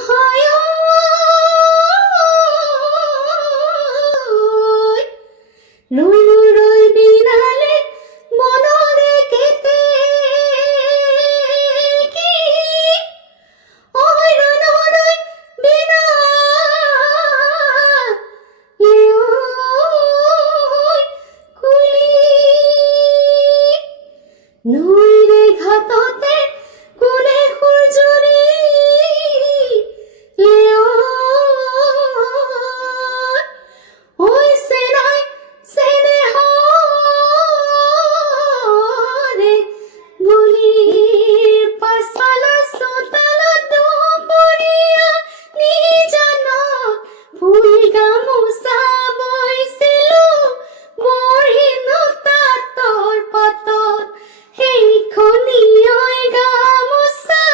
হয় রই রই বিনালে মনরে কেতে কি ওই রই বিনা কুলি নইরে ঘাততে কোনে খুরজুরি লিও ওই সেনাই সেনে হরে গুলি পাসপালা সোতালা দুপুরিয়া নিজানো ফুল গামোচা বৈছিল বৰহিনতা তোৰ পাতত সেইখনি ঐ গামোচা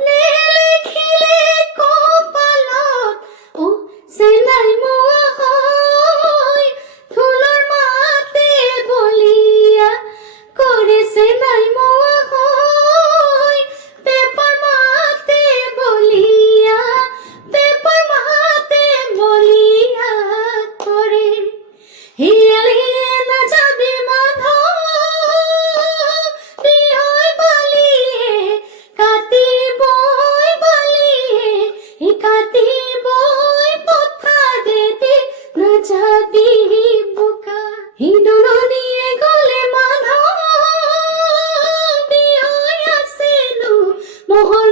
নেলিখিলে কপালত ও চেনাই মোৱা হয় ফুলৰ মাতে বলিয়া কৰে চেনাই মোৱা হয় পেপাৰ মাতে বলিয়া পেপাৰ মাতে বলিয়া কৰে হিয়াল হিয়ে নাযাবি মাধৱ বিহৈ বালিয়ে কাটিবই বালিয়ে কাটিবই পথা দেদি নাযাবি বোকা হিন্দুৰণীয়ে গলে মাধৱ বিহৈ আছিলো মহৰ